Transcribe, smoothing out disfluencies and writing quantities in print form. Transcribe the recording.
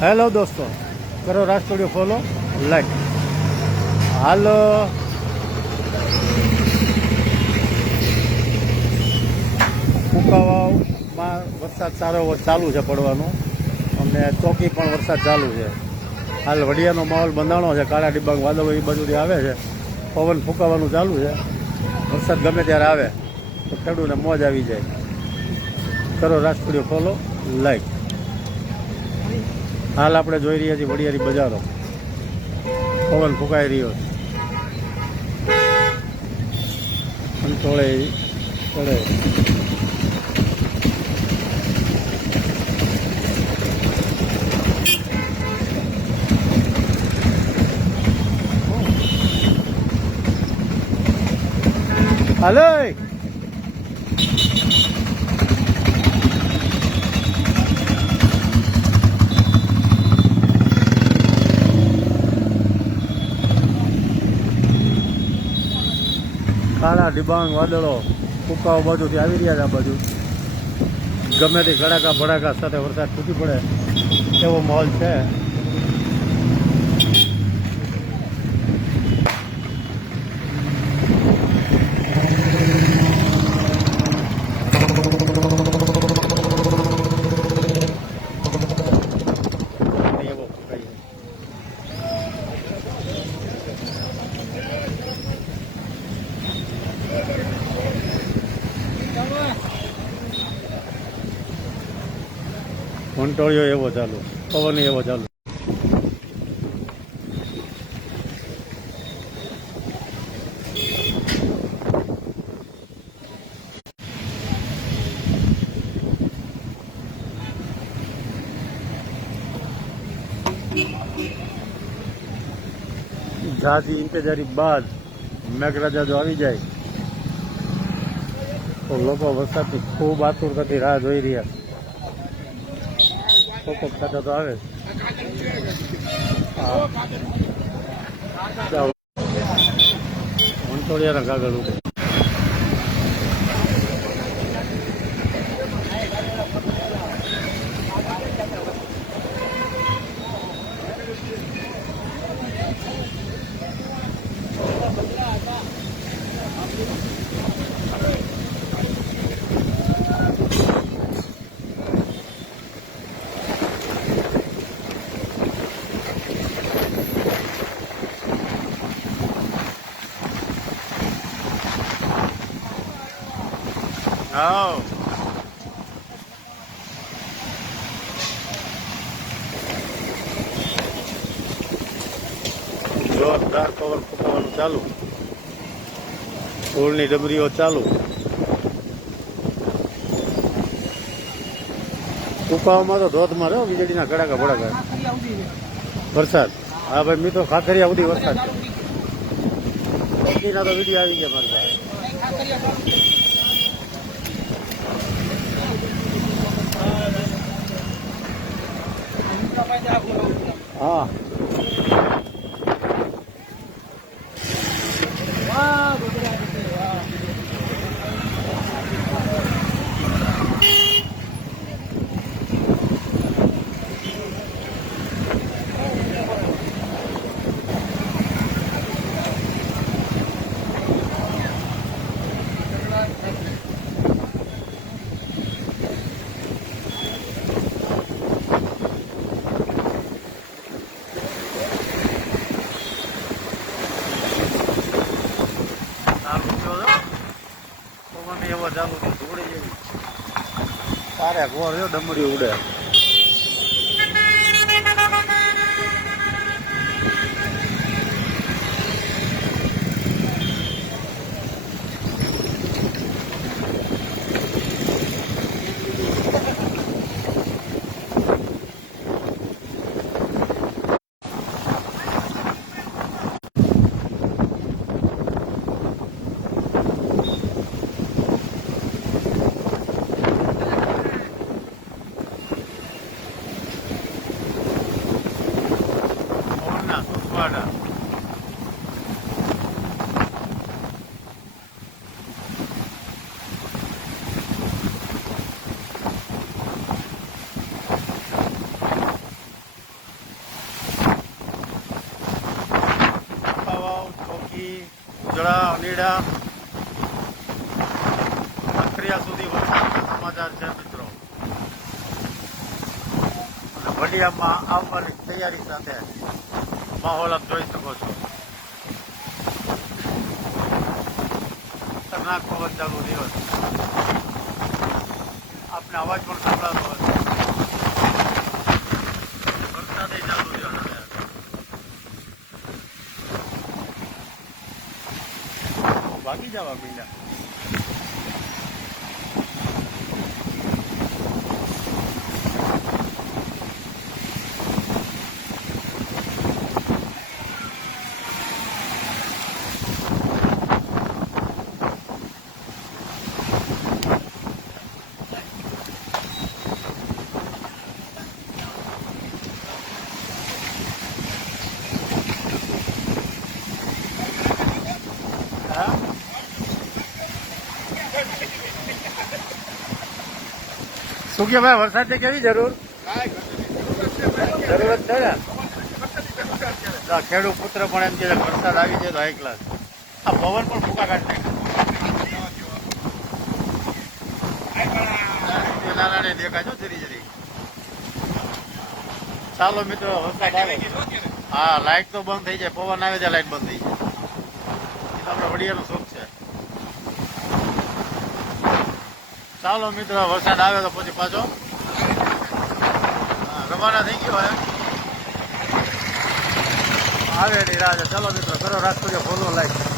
Hello દોસ્તો, કરો રાજ studio follow, like. હાલો, કુકાવાવમાં વરસાદ સારો ચાલુ છે પડવાનો, અને ચોકી પણ વરસાદ ચાલુ છે. હાલ વડિયાનો માહોલ બંધાણો છે, કાળા ડિબાંગ વાદળો એ બાજુથી આવે છે, પવન ફૂંકાવાનું ચાલુ છે. વરસાદ ગમે ત્યારે આવે તો ખેડૂતને મોજ આવી જાય. કરો રાજ સ્ટુડિયો ફોલો, લાઈક. હાલ આપણે જોઈ રહ્યા છીએ વડિયારી બજારો, પવન ફૂંકાઈ રહ્યો છે, અંતોળે પડે. હાલે કાળા ડિબાંગ વાદળો ફૂંકાવા બાજુથી આવી રહ્યા છે. આ બાજુ ગમે તે ગડાકા ભડાકા સાથે વરસાદ તૂટી પડે એવો માહોલ છે. વંટોળિયો એવો ચાલુ, પવન એવો ચાલુ. ઝાઝી ઇંતજારી બાદ મેઘરાજા જો આવી જાય તો લોકો વરસાદની ખૂબ આતુરતાથી રાહ જોઈ રહ્યા. કોક ખાતા તો આવે. વંટોળિયાના કાગળ ઉપર જોરદાર પવન ફૂંકાવાનું ચાલુ, ધૂળની ડમરીઓ ચાલુ. ફૂંકાવામાં તો ધોધમાં રહ્યો, વીજળીના કડાકા ભડાકા વરસાદ. હા ભાઈ મિત્રો, ખાખરિયા સુધી વરસાદ છે. તો વિડીયો આવી ગયા મારી પાસે. હા એવો ચાલુ ધૂળી જેવી તારે ગોળ ડમરી ઉડે. વડિયામાં આવવાની તૈયારી સાથે માહોલ આપ જોઈ શકો છો. ખતરનાક પવન ચાલુ રહ્યો છે. આપને અવાજ પણ સંભળાતો હશે. વરસાદ ચાલુ રહ્યો છે. ભાગી જવા મીંડા. શું કે ભાઈ વરસાદની કેવી જરૂર જરૂરત છે ને? ખેડૂત પુત્ર પણ એમ કે વરસાદ આવી જાય તો હાઈ ક્લાસ. આ પવન પણ ફૂંકા કાઢી નાના ને દેખાજો જરી જરી. ચાલો મિત્રો વરસાદ આવે. હા લાઈટ તો બંધ થઈ જાય, પવન આવે ત્યાં લાઈટ બંધ થઈ જાય. એ તો આપણે વડિયાનો શોખ છે. ચાલો મિત્રો વરસાદ આવે તો પછી પાછો રવાના થઈ ગયો હે. આવે ની રાહ છે. ચાલો મિત્રો કરો રાખજો ફોલો લાઈક.